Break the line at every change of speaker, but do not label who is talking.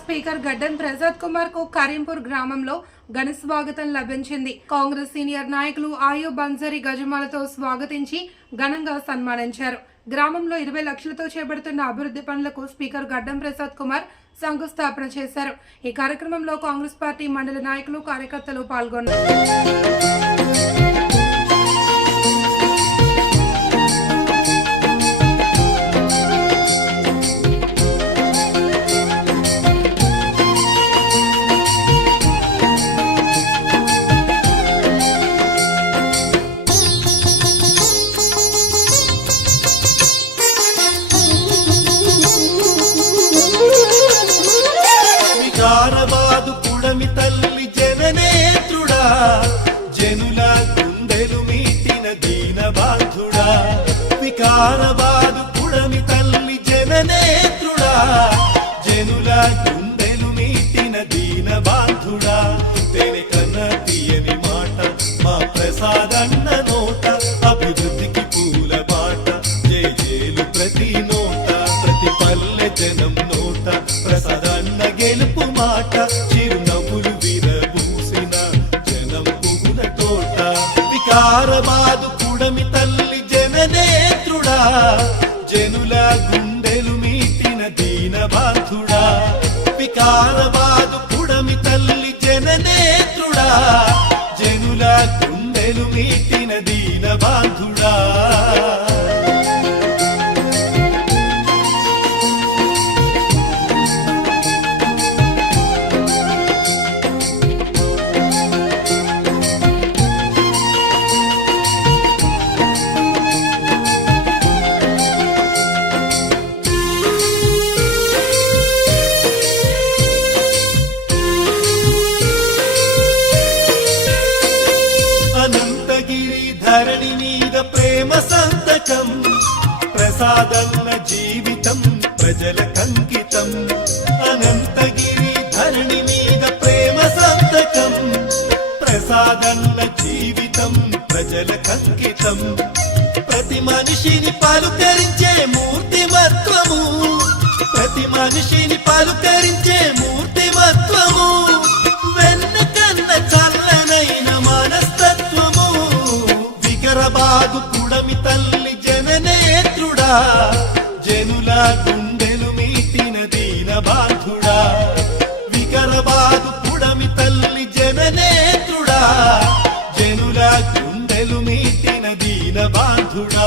Speaker Gaddam Prasad కుమార్కు కరీంపూర్ గ్రామంలో ఘన స్వాగతం లభించింది. కాంగ్రెస్ సీనియర్ నాయకులు ఆయు బన్సరి గజమాలతో స్వాగతించి ఘనంగా సన్మానించారు. గ్రామంలో ఇరవై లక్షలతో చేపడుతున్న అభివృద్ధి పనులకు స్పీకర్ గడ్డం ప్రసాద్ కుమార్ శంకుస్థాపన చేశారు. ఈ కార్యక్రమంలో కాంగ్రెస్ పార్టీ మండలి నాయకులు కార్యకర్తలు పాల్గొన్నారు.
వికారబాదు పుడమి తల్లి జననేత్రుడా జనుల గుండెలు మీటిన దీన బాధుడా తెని కన్న తీయని మాట మా ప్రసాదన్న నోట అభివృద్ధికి పూల బాట. జయ జేలు ప్రతి నోట ప్రతి పల్లె జనం నోట ప్రసాదన్న గెలుపు మాట చిరునవ్వులు విరబూసిన జనం పువ్వుల తోట. వికారబాదు కుడమి తల్లి జనుల గుండెలు మీటిన దీన బాధుడా వికారబాదు పుడమి తల్లి జననేత్రుడా జనుల గుండెలు మీటిన దీన ధరణి మీద ప్రేమ సంతకం ప్రసాదన్న జీవితం ప్రజల కంకితం. అనంతగిరి ధరణి మీద ప్రేమ సంతకం ప్రసాదన్న జీవితం ప్రజల కంకితం. ప్రతి మనిషిని పలుకరించే మూర్తి మత్వము ప్రతి మనిషిని పలుకరించే మూర్తి కాదు కుడమి తల్లి జననేత్రుడా. జనుల గుండెలు మీటిన దీన బాధుడా. వికరబాదు కుడమి తల్లి జననేత్రుడా. జనుల గుండెలు మీటిన దీన బాధుడా.